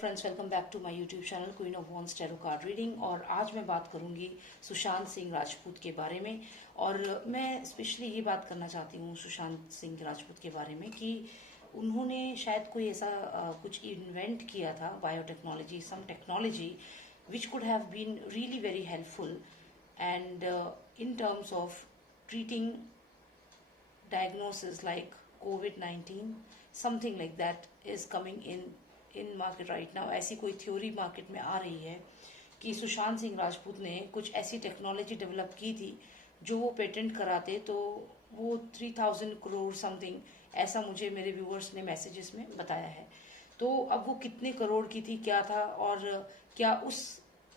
Friends, welcome back to my YouTube channel queen of wands tarot card reading. और आज मैं बात करूंगी सुशांत सिंह राजपूत के बारे में। और मैं स्पेशली ये बात करना चाहती हूँ सुशांत सिंह राजपूत के बारे में कि उन्होंने शायद कोई ऐसा कुछ इन्वेंट किया था, biotechnology, some technology which could have been really very helpful and in terms of treating diagnosis like COVID-19, something like that is coming in market right now। ऐसी कोई थ्योरी मार्केट में आ रही है कि सुशांत सिंह राजपूत ने कुछ ऐसी टेक्नोलॉजी डेवलप की थी जो वो पेटेंट कराते तो वो 3000 करोड़ समथिंग, ऐसा मुझे मेरे व्यूअर्स ने मैसेजेस में बताया है। तो अब वो कितने करोड़ की थी, क्या था, और क्या उस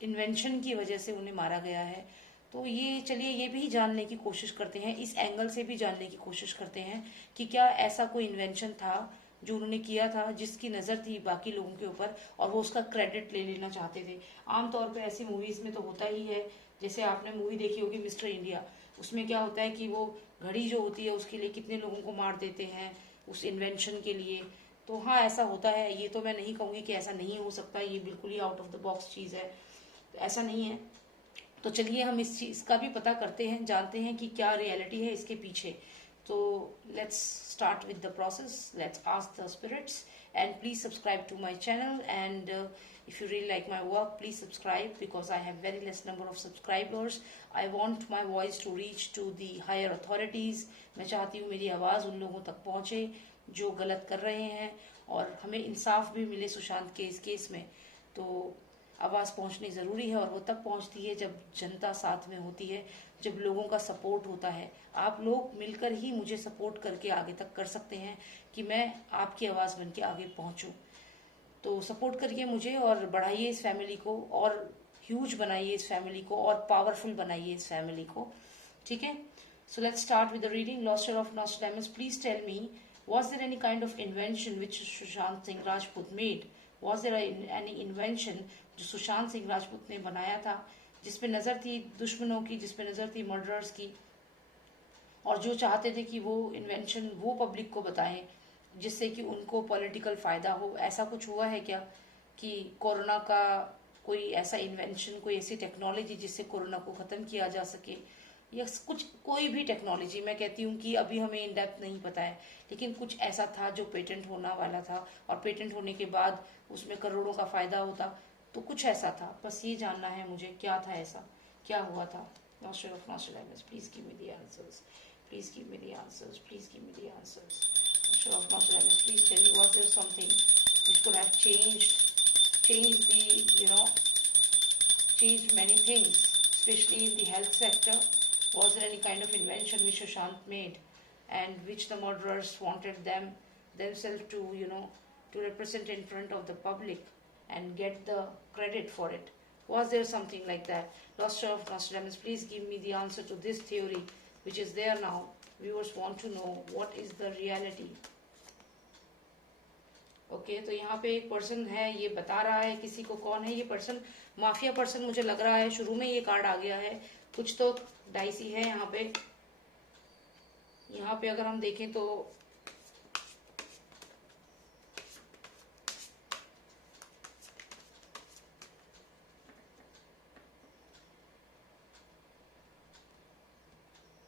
इन्वेंशन की वजह से उन्हें मारा गया है, तो ये चलिए ये भी जानने की कोशिश करते हैं, इस एंगल से भी जानने की कोशिश करते हैं कि क्या ऐसा कोई इन्वेंशन था जो उन्होंने किया था जिसकी नज़र थी बाकी लोगों के ऊपर और वो उसका क्रेडिट ले लेना चाहते थे। आमतौर पे ऐसी मूवीज़ में तो होता ही है, जैसे आपने मूवी देखी होगी मिस्टर इंडिया, उसमें क्या होता है कि वो घड़ी जो होती है उसके लिए कितने लोगों को मार देते हैं उस इन्वेंशन के लिए। तो हाँ, ऐसा होता है। ये तो मैं नहीं कहूँगी कि ऐसा नहीं हो सकता, ये बिल्कुल ही आउट ऑफ द बॉक्स चीज़ है, ऐसा नहीं है। तो चलिए हम इस चीज़ का भी पता करते हैं, जानते हैं कि क्या रियलिटी है इसके पीछे। तो let's start with the process, let's ask the spirits and please subscribe to my channel and if you really like my work, please subscribe because I have very less number of subscribers. I want my voice to reach to the higher authorities। मैं चाहती हूँ मेरी आवाज़ उन लोगों तक पहुँचे जो गलत कर रहे हैं और हमें इंसाफ भी मिले सुशांत के इस केस में। तो आवाज़ पहुंचनी ज़रूरी है और वो तब पहुंचती है जब जनता साथ में होती है, जब लोगों का सपोर्ट होता है। आप लोग मिलकर ही मुझे सपोर्ट करके आगे तक कर सकते हैं कि मैं आपकी आवाज़ बन के आगे पहुंचूं। तो सपोर्ट करिए मुझे और बढ़ाइए इस फैमिली को और ह्यूज बनाइए इस फैमिली को और पावरफुल बनाइए इस फैमिली को, ठीक है। So let's start with the reading. लॉस्टर of Nostradamus, please tell me, was there any kind of invention which Sushant Singh Rajput made? Was there any invention जो सुशांत सिंह राजपूत ने बनाया था जिसपे नजर थी दुश्मनों की, जिसपे नजर थी मर्डरर्स की, और जो चाहते थे कि वो इन्वेंशन वो पब्लिक को बताएं जिससे कि उनको पॉलिटिकल फायदा हो? ऐसा कुछ हुआ है क्या कि कोरोना का कोई ऐसा इन्वेंशन, कोई ऐसी टेक्नोलॉजी जिससे कोरोना को खत्म किया जा सके, या कुछ कोई भी टेक्नोलॉजी? मैं कहती हूँ कि अभी हमें इन डेप्थ नहीं पता है, लेकिन कुछ ऐसा था जो पेटेंट होना वाला था और पेटेंट होने के बाद उसमें करोड़ों का फायदा होता। तो कुछ ऐसा था, बस ये जानना है मुझे, क्या था ऐसा, क्या हुआ था? Master of Nostradamus, please give me the answers. Please give me the answers. Please give me the answers. Master of Nostradamus, please tell me, was there something which could have changed changed many things, especially in the health sector? Was there any kind of invention which Sushant made and which the murderers wanted themselves to, to represent in front of the public and get the credit for it? Was there something like that? Master of Nostradamus, please give me the answer to this theory which is there now. Viewers want to know what is the reality. Okay, तो यहाँ पे एक person है, ये बता रहा है किसी को। कौन है ये पर्सन? माफिया पर्सन मुझे लग रहा है, शुरू में ये कार्ड आ गया है। कुछ तो डाइसी है यहाँ पे। यहाँ पे अगर हम देखें तो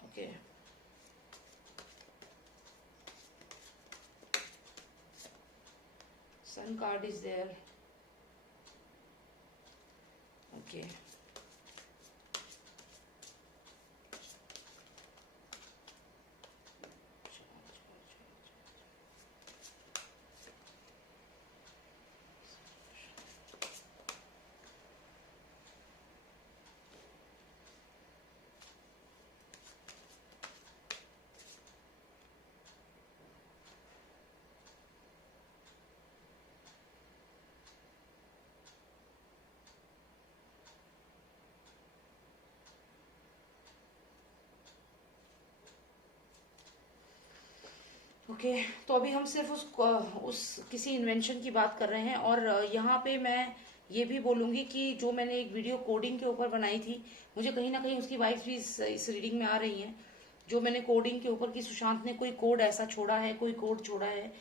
okay, sun card is there. Okay, okay, तो अभी हम सिर्फ उस किसी इन्वेंशन की बात कर रहे हैं। और यहाँ पे मैं ये भी बोलूंगी कि जो मैंने एक वीडियो कोडिंग के ऊपर बनाई थी, मुझे कहीं ना कहीं उसकी वाइफ भी इस रीडिंग में आ रही हैं। जो मैंने कोडिंग के ऊपर कि सुशांत ने कोई कोड ऐसा छोड़ा है, कोई कोड छोड़ा है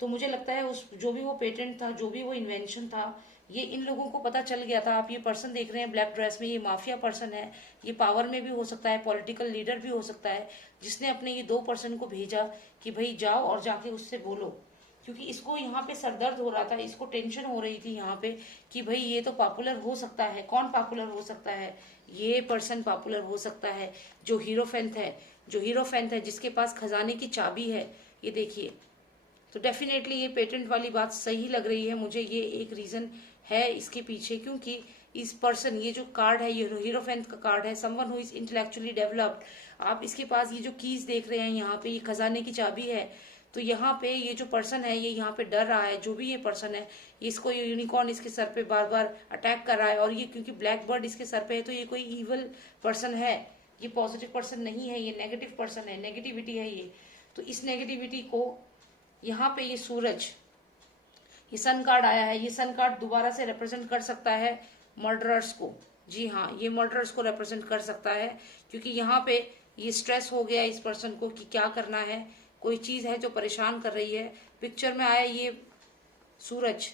तो मुझे लगता है उस जो भी वो पेटेंट था, जो भी वो इन्वेंशन था, ये इन लोगों को पता चल गया था। आप ये पर्सन देख रहे हैं ब्लैक ड्रेस में, ये माफिया पर्सन है। ये पावर में भी हो सकता है, पॉलिटिकल लीडर भी हो सकता है, जिसने अपने ये 2 पर्सन को भेजा कि भाई जाओ और जाके उससे बोलो, क्योंकि इसको यहाँ पे सरदर्द हो रहा था, इसको टेंशन हो रही थी यहाँ पे कि भाई ये तो पॉपुलर हो सकता है। कौन पॉपुलर हो सकता है? ये पर्सन पॉपुलर हो सकता है जो हीरोफेंट है, जो हीरोफेंट है, जिसके पास खजाने की चाबी है। ये देखिए, तो डेफिनेटली ये पेटेंट वाली बात सही लग रही है मुझे। ये एक रीजन है इसके पीछे, क्योंकि इस पर्सन, ये जो कार्ड है, ये हीरोफेंट का कार्ड है, someone who is intellectually developed. आप इसके पास ये जो कीज देख रहे हैं यहाँ पे, ये खजाने की चाबी है। तो यहाँ पे ये जो पर्सन है, ये यहाँ पे डर रहा है, जो भी ये पर्सन है, इसको ये यूनिकॉर्न इसके सर पे बार बार अटैक कर रहा है। और ये क्योंकि ब्लैक बर्ड इसके सर पे है, तो ये कोई इवल पर्सन है, ये पॉजिटिव पर्सन नहीं है, ये नेगेटिव पर्सन है, नेगेटिविटी है ये। तो इस नेगेटिविटी को यहाँ पे ये सूरज, ये सन कार्ड आया है, ये सन कार्ड दोबारा से रिप्रेजेंट कर सकता है मर्डरर्स को। जी हाँ, ये मर्डरर्स को रिप्रेजेंट कर सकता है, क्योंकि यहाँ पे ये स्ट्रेस हो गया इस पर्सन को कि क्या करना है, कोई चीज है जो परेशान कर रही है। पिक्चर में आया ये सूरज,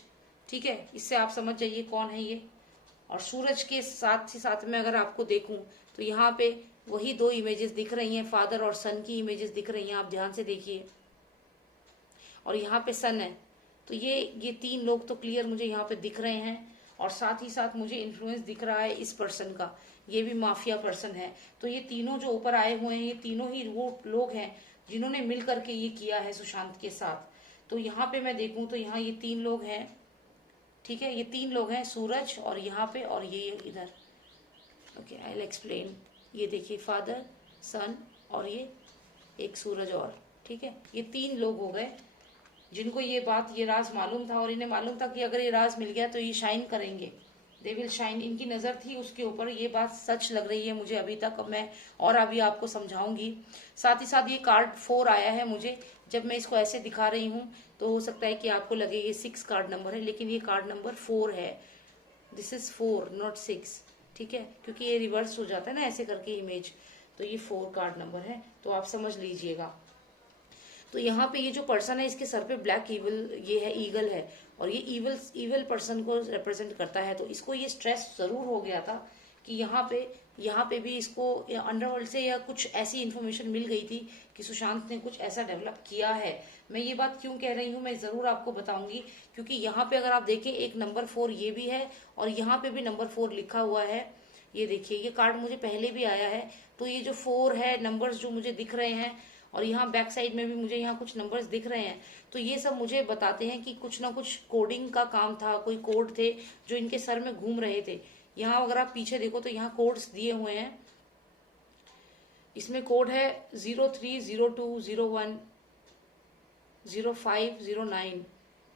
ठीक है, इससे आप समझ जाइए कौन है ये। और सूरज के साथ ही साथ में अगर आपको देखूं तो यहाँ पे वही 2 इमेजेस दिख रही हैं, फादर और सन की इमेजेस दिख रही हैं, आप ध्यान से देखिए। और यहाँ पे सन है, तो ये 3 लोग तो क्लियर मुझे यहाँ पे दिख रहे हैं। और साथ ही साथ मुझे इन्फ्लुएंस दिख रहा है इस पर्सन का, ये भी माफिया पर्सन है। तो ये तीनों जो ऊपर आए हुए हैं, ये तीनों ही वो लोग हैं जिन्होंने मिल करके ये किया है सुशांत के साथ। तो यहाँ पे मैं देखूं तो यहाँ ये 3 लोग हैं, ठीक है, ये 3 लोग हैं, सूरज और यहाँ पे और ये इधर। Okay, I will explain. ये देखिए, फादर, सन और ये एक सूरज और, ठीक है, ये 3 लोग हो गए जिनको ये बात, ये राज मालूम था। और इन्हें मालूम था कि अगर ये राज मिल गया तो ये शाइन करेंगे, दे विल शाइन। इनकी नजर थी उसके ऊपर। ये बात सच लग रही है मुझे अभी तक, अब मैं और अभी आपको समझाऊंगी। साथ ही साथ ये कार्ड 4 आया है मुझे। जब मैं इसको ऐसे दिखा रही हूँ तो हो सकता है कि आपको लगे ये 6 कार्ड नंबर है, लेकिन ये कार्ड नंबर 4 है। दिस इज 4 नॉट 6, ठीक है, क्योंकि ये रिवर्स हो जाता है ना ऐसे करके इमेज। तो ये 4 कार्ड नंबर है, तो आप समझ लीजिएगा। तो यहाँ पे ये जो पर्सन है, इसके सर पे ब्लैक ईवल, ये है ईगल है, और ये ईवल पर्सन को रिप्रेजेंट करता है। तो इसको ये स्ट्रेस जरूर हो गया था कि यहाँ पे भी इसको अंडरवर्ल्ड से या कुछ ऐसी इन्फॉर्मेशन मिल गई थी कि सुशांत ने कुछ ऐसा डेवलप किया है। मैं ये बात क्यों कह रही हूँ, मैं जरूर आपको बताऊंगी, क्योंकि यहाँ पे अगर आप देखें एक नंबर 4 ये भी है, और यहाँ पे भी नंबर 4 लिखा हुआ है। ये देखिए, ये कार्ड मुझे पहले भी आया है। तो ये जो 4 है, नंबर्स जो मुझे दिख रहे हैं, और यहाँ बैक साइड में भी मुझे यहाँ कुछ नंबर्स दिख रहे हैं, तो ये सब मुझे बताते हैं कि कुछ ना कुछ कोडिंग का काम था, कोई कोड थे जो इनके सर में घूम रहे थे। यहाँ अगर आप पीछे देखो तो यहाँ कोड्स दिए हुए हैं। इसमें कोड है 030201 0509।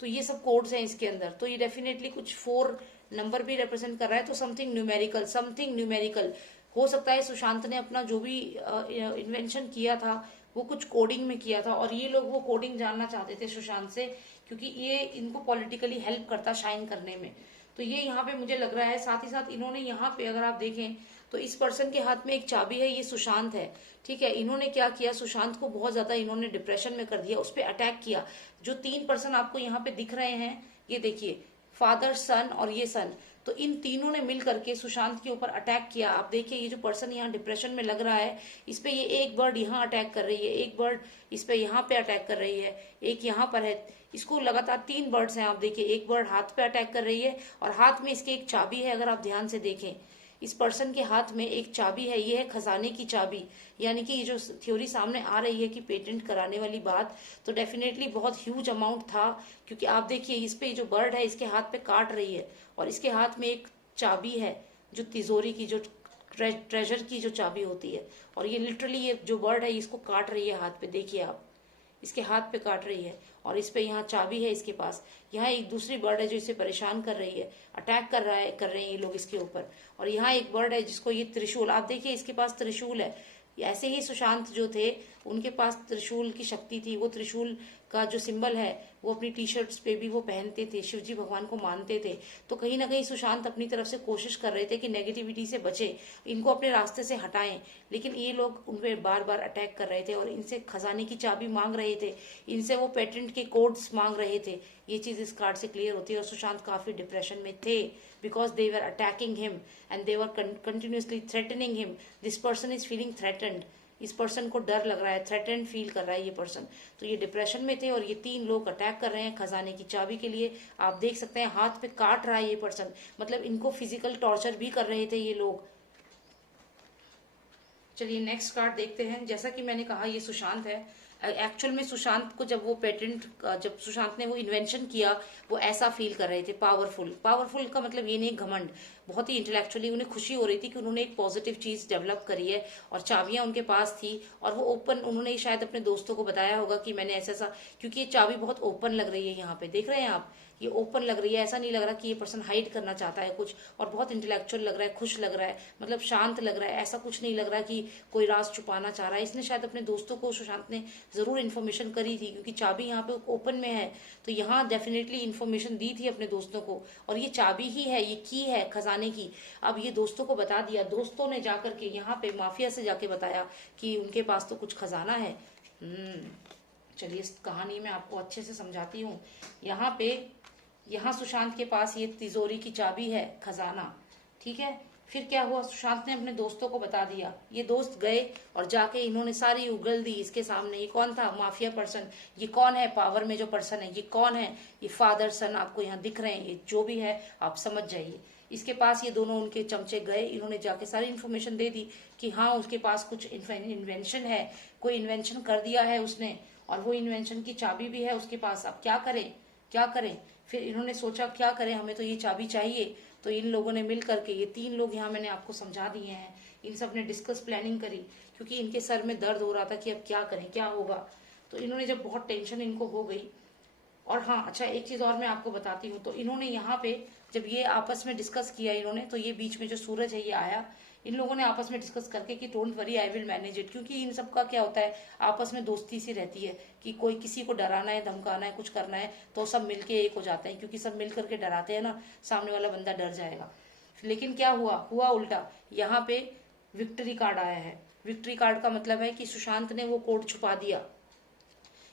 तो ये सब कोड्स हैं इसके अंदर। तो ये डेफिनेटली कुछ 4 नंबर भी रिप्रेजेंट कर रहा है। तो समथिंग न्यूमेरिकल हो सकता है। सुशांत ने अपना जो भी इन्वेंशन किया था वो कुछ कोडिंग में किया था, और ये लोग वो कोडिंग जानना चाहते थे सुशांत से, क्योंकि ये इनको पॉलिटिकली हेल्प करता शाइन करने में। तो ये यहाँ पे मुझे लग रहा है। साथ ही साथ इन्होंने यहाँ पे अगर आप देखें तो इस पर्सन के हाथ में एक चाबी है, ये सुशांत है, ठीक है। इन्होंने क्या किया, सुशांत को बहुत ज्यादा इन्होंने डिप्रेशन में कर दिया, उस पर अटैक किया। जो 3 पर्सन आपको यहाँ पे दिख रहे हैं, ये देखिए, फादर, सन और ये सन, तो इन तीनों ने मिल करके सुशांत के ऊपर अटैक किया। आप देखिए, ये जो पर्सन यहाँ डिप्रेशन में लग रहा है, इस पे ये एक बर्ड यहाँ अटैक कर रही है, एक बर्ड इस पे यहाँ पे अटैक कर रही है, एक यहाँ पर है। इसको लगातार 3 बर्ड्स हैं। आप देखिए, एक बर्ड हाथ पे अटैक कर रही है, और हाथ में इसके एक चाबी है। अगर आप ध्यान से देखें, इस पर्सन के हाथ में एक चाबी है, ये है खजाने की चाबी। यानी कि ये जो थ्योरी सामने आ रही है कि पेटेंट कराने वाली बात, तो डेफिनेटली बहुत ह्यूज अमाउंट था। क्योंकि आप देखिए, इस पे जो बर्ड है इसके हाथ पे काट रही है, और इसके हाथ में एक चाबी है जो तिजोरी की, जो ट्रेजर की जो चाबी होती है, और ये लिटरली ये जो बर्ड है इसको काट रही है हाथ पे। देखिए आप, इसके हाथ पे काट रही है, और इस पे यहाँ चाबी है इसके पास। यहाँ एक दूसरी बर्ड है जो इसे परेशान कर रही है, अटैक कर रहे हैं ये लोग इसके ऊपर। और यहाँ एक बर्ड है जिसको ये त्रिशूल, आप देखिए इसके पास त्रिशूल है। ऐसे ही सुशांत जो थे उनके पास त्रिशूल की शक्ति थी, वो त्रिशूल का जो सिंबल है वो अपनी टी शर्ट्स पे भी वो पहनते थे, शिवजी भगवान को मानते थे। तो कहीं ना कहीं सुशांत अपनी तरफ से कोशिश कर रहे थे कि नेगेटिविटी से बचे, इनको अपने रास्ते से हटाएं, लेकिन ये लोग उन पर बार बार अटैक कर रहे थे और इनसे खजाने की चाबी मांग रहे थे, इनसे वो पेटेंट के कोड्स मांग रहे थे। ये चीज इस कार्ड से क्लियर होती है। और सुशांत काफी डिप्रेशन में थे because they were attacking him and they were continuously threatening him. This person is feeling threatened, इस पर्सन को डर लग रहा है, थ्रेटेंड फील कर रहा है ये पर्सन। तो ये डिप्रेशन में थे और ये 3 लोग अटैक कर रहे हैं खजाने की चाबी के लिए। आप देख सकते हैं हाथ पे काट रहा है ये पर्सन, मतलब इनको फिजिकल टॉर्चर भी कर रहे थे ये लोग। चलिए नेक्स्ट कार्ड देखते हैं। जैसा कि मैंने कहा ये सुशांत है। एक्चुअल में सुशांत को जब वो पेटेंट, जब सुशांत ने वो इन्वेंशन किया, वो ऐसा फील कर रहे थे पावरफुल। पावरफुल का मतलब ये नहीं घमंड, बहुत ही इंटेलेक्चुअली उन्हें खुशी हो रही थी कि उन्होंने एक पॉजिटिव चीज डेवलप करी है और चाबियां उनके पास थी। और वो ओपन, उन्होंने शायद अपने दोस्तों को बताया होगा कि मैंने ऐसा ऐसा, क्योंकि ये चाबी बहुत ओपन लग रही है, यहाँ पे देख रहे हैं आप, ये ओपन लग रही है। ऐसा नहीं लग रहा कि ये पर्सन हाइड करना चाहता है कुछ, और बहुत इंटेलेक्चुअल लग रहा है, खुश लग रहा है, मतलब शांत लग रहा है। ऐसा कुछ नहीं लग रहा कि कोई राज छुपाना चाह रहा है। इसने शायद अपने दोस्तों को, सुशांत ने जरूर इन्फॉर्मेशन करी थी, क्योंकि चाबी यहाँ पे ओपन में है, तो यहाँ डेफिनेटली इन्फॉर्मेशन दी थी अपने दोस्तों को। और ये चाबी ही है, ये की है खजाने की। अब ये दोस्तों को बता दिया, दोस्तों ने जाकर के यहाँ पे माफिया से जाके बताया कि उनके पास तो कुछ खजाना है। चलिए इस कहानी में आपको अच्छे से समझाती हूँ। यहाँ सुशांत के पास ये तिजोरी की चाबी है, खजाना, ठीक है। फिर क्या हुआ, सुशांत ने अपने दोस्तों को बता दिया। ये दोस्त गए और जाके इन्होंने सारी उगल दी इसके सामने। ये कौन था, माफिया पर्सन। ये कौन है, पावर में जो पर्सन है, ये कौन है, ये फादर सन आपको यहाँ दिख रहे हैं, ये जो भी है आप समझ जाइए। इसके पास ये दोनों उनके चमचे गए, इन्होंने जाके सारी इन्फॉर्मेशन दे दी कि हाँ उसके पास कुछ इन्वेंशन है, कोई इन्वेंशन कर दिया है उसने, और वो इन्वेंशन की चाबी भी है उसके पास। अब क्या करें, क्या करें। फिर इन्होंने सोचा क्या करें, हमें तो ये चाबी चाहिए। तो इन लोगों ने मिल करके, ये 3 लोग यहाँ मैंने आपको समझा दिए हैं, इन सब ने डिस्कस प्लानिंग करी, क्योंकि इनके सर में दर्द हो रहा था कि अब क्या करें, क्या होगा। तो इन्होंने, जब बहुत टेंशन इनको हो गई, और हाँ अच्छा एक चीज और मैं आपको बताती हूँ। तो इन्होंने यहाँ पे जब ये आपस में डिस्कस किया इन्होंने, तो ये बीच में जो सूरज है ये आया। इन लोगों ने आपस में डिस्कस करके कि don't worry I will manage it, क्योंकि इन सब का क्या होता है, आपस में दोस्ती सी रहती है कि कोई किसी को डराना है, धमकाना है, कुछ करना है, तो सब मिलके एक हो जाते हैं, क्योंकि सब मिल करके डराते हैं ना, सामने वाला बंदा डर जाएगा। लेकिन क्या हुआ उल्टा। यहाँ पे विक्ट्री कार्ड आया है। विक्ट्री कार्ड का मतलब है कि सुशांत ने वो कोड छुपा दिया।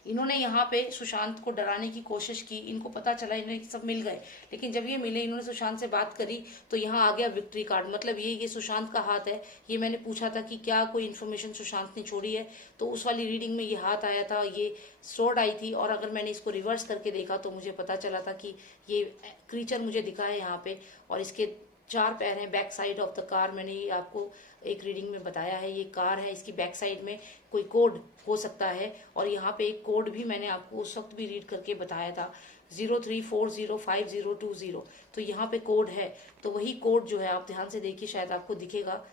इन्होंने यहाँ पे सुशांत को डराने की कोशिश की, इनको पता चला, इन्हें सब मिल गए, लेकिन जब ये मिले, इन्होंने सुशांत से बात करी, तो यहाँ आ गया विक्ट्री कार्ड। मतलब ये सुशांत का हाथ है। ये मैंने पूछा था कि क्या कोई इन्फॉर्मेशन सुशांत ने छोड़ी है, तो उस वाली रीडिंग में ये हाथ आया था, ये स्वॉर्ड आई थी। और अगर मैंने इसको रिवर्स करके देखा तो मुझे पता चला था कि ये क्रीचर मुझे दिखा है यहाँ पे, और इसके 4 पैर हैं back side of the car. मैंने ये आपको एक रीडिंग में बताया है, ये कार है, इसकी बैक साइड में कोई कोड हो सकता है। और यहाँ पे एक कोड भी मैंने आपको उस वक्त भी रीड करके बताया था, 03405020। तो यहाँ पे कोड है, तो वही कोड जो है आप ध्यान से देखिए, शायद आपको दिखेगा,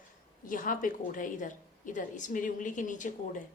यहाँ पे कोड है, इधर इधर इस मेरी उंगली के नीचे कोड है,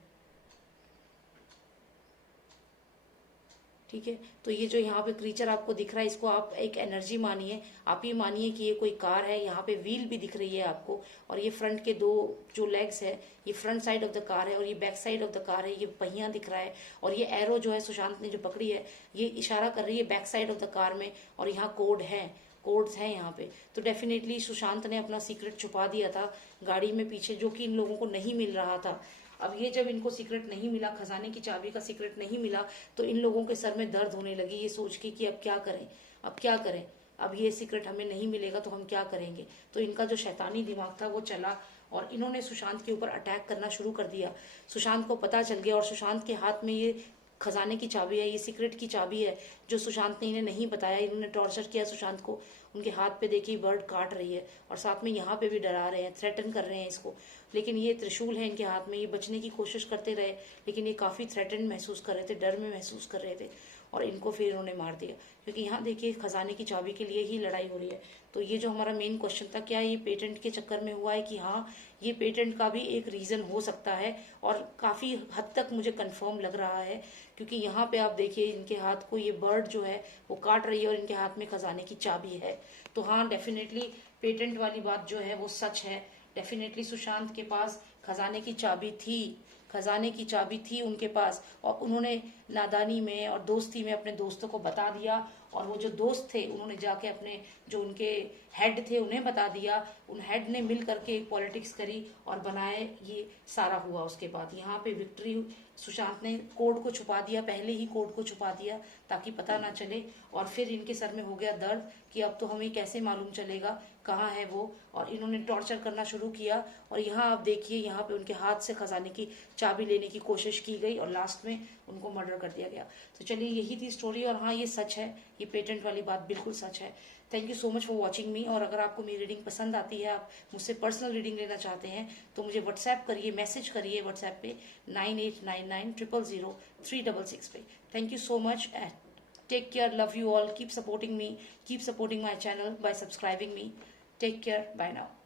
ठीक है। तो ये जो यहाँ पे क्रीचर आपको दिख रहा है, इसको आप एक एनर्जी मानिए। आप ये मानिए कि ये कोई कार है। यहाँ पे व्हील भी दिख रही है आपको, और ये फ्रंट के 2 जो लेग्स है, ये front side of the car है, और ये back side of the car है, ये पहिया दिख रहा है। और ये एरो जो है सुशांत ने जो पकड़ी है, ये इशारा कर रही है back side of the car में, और यहाँ कोड है, कोड्स हैं यहाँ पे। तो डेफिनेटली सुशांत ने अपना सीक्रेट छुपा दिया था गाड़ी में पीछे, जो कि इन लोगों को नहीं मिल रहा था। अब ये जब इनको सीक्रेट नहीं मिला, खजाने की चाबी का सीक्रेट नहीं मिला, तो इन लोगों के सर में दर्द होने लगी, ये सोच के कि अब क्या करें, अब क्या करें, अब ये सीक्रेट हमें नहीं मिलेगा तो हम क्या करेंगे। तो इनका जो शैतानी दिमाग था वो चला, और इन्होंने सुशांत के ऊपर अटैक करना शुरू कर दिया। सुशांत को पता चल गया, और सुशांत के हाथ में ये खजाने की चाबी है, ये सीक्रेट की चाबी है, जो सुशांत ने इन्हें नहीं बताया। इन्होंने टॉर्चर किया सुशांत को, उनके हाथ पे देखिए बर्ड काट रही है, और साथ में यहाँ पे भी डरा रहे हैं, थ्रेटन कर रहे हैं इसको। लेकिन ये त्रिशूल है इनके हाथ में, ये बचने की कोशिश करते रहे, लेकिन ये काफी थ्रेटन महसूस कर रहे थे, डर में महसूस कर रहे थे, और इनको फिर इन्होंने मार दिया। क्योंकि यहाँ देखिए खजाने की चाबी के लिए ही लड़ाई हो रही है। तो ये जो हमारा मेन क्वेश्चन था, क्या ये पेटेंट के चक्कर में हुआ है, कि हाँ ये पेटेंट का भी एक रीजन हो सकता है, और काफी हद तक मुझे कंफर्म लग रहा है। क्योंकि यहाँ पे आप देखिए इनके हाथ को ये बर्ड जो है वो काट रही है, और इनके हाथ में खजाने की चाबी है। तो हाँ डेफिनेटली पेटेंट वाली बात जो है वो सच है। डेफिनेटली सुशांत के पास खजाने की चाबी थी, खजाने की चाबी थी उनके पास, और उन्होंने नादानी में और दोस्ती में अपने दोस्तों को बता दिया, और वो जो दोस्त थे उन्होंने जाके अपने जो उनके हेड थे उन्हें बता दिया। उन हेड ने मिल करके पॉलिटिक्स करी और बनाए, ये सारा हुआ। उसके बाद यहाँ पे विक्ट्री, सुशांत ने कोड को छुपा दिया, पहले ही कोड को छुपा दिया ताकि पता ना चले, और फिर इनके सर में हो गया दर्द कि अब तो हमें कैसे मालूम चलेगा कहाँ है वो, और इन्होंने टॉर्चर करना शुरू किया। और यहाँ आप देखिए, यहाँ पे उनके हाथ से खजाने की चाबी लेने की कोशिश की गई और लास्ट में उनको मर्डर कर दिया गया। तो चलिए, यही थी स्टोरी, और हाँ ये सच है, ये पेटेंट वाली बात बिल्कुल सच है। Thank you so much for watching मी। और अगर आपको मेरी रीडिंग पसंद आती है, आप मुझसे पर्सनल रीडिंग लेना चाहते हैं, तो मुझे व्हाट्सएप करिए, मैसेज करिए व्हाट्सएप पे 9899000366 पे। Thank you so much and take care, love you all, keep supporting me, keep supporting my channel by subscribing me. Take care, bye now.